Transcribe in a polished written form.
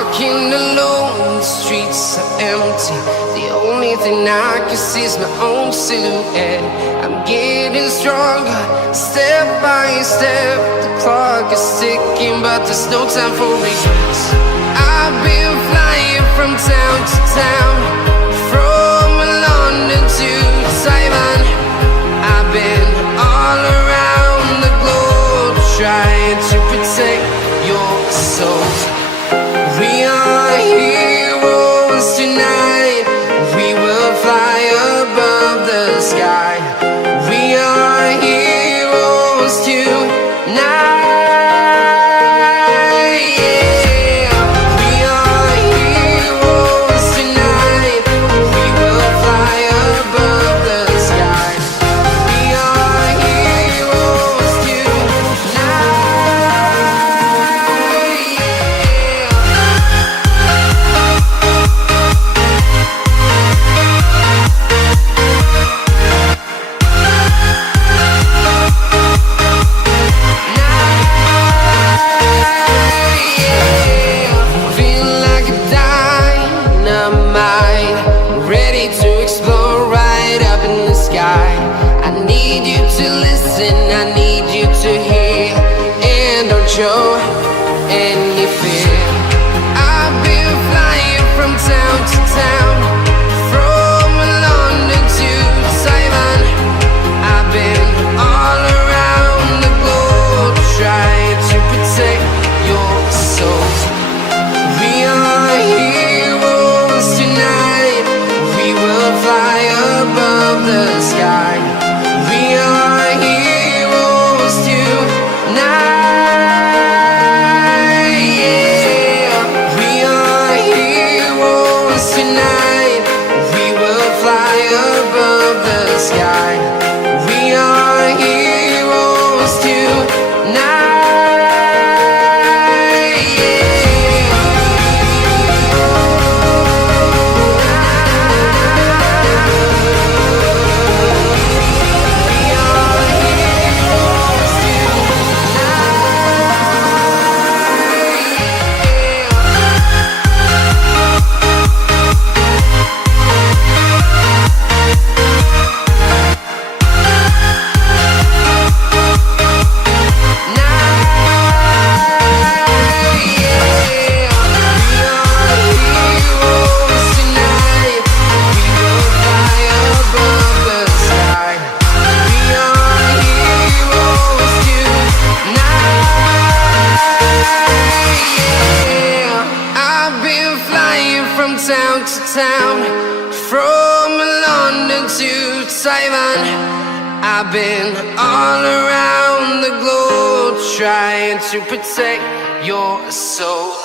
walking alone, the streets are empty. The only thing I can see is my own silhouette. I'm getting stronger, step by step. The clock is ticking, but there's no time for regrets. I've been flying from town to town, from London to Taiwan. I've been all around the globe, trying to protect your soul. We are heroes tonight. We will fly above the sky. We are heroes tonight. Yeah. We are heroes tonight. We will fly above the sky. We are heroes tonight. I need you to hear, and don't show any fear. I've been flying from town to town, from London to Taiwan. I've been all around the globe, trying to protect your soul. We are heroes tonight. We will fly above the sky. We are heroes tonight. Yeah. We are heroes tonight. We will fly above the sky. We are heroes tonight. From town to town, from London to Taiwan. I've been all around the globe, trying to protect your soul.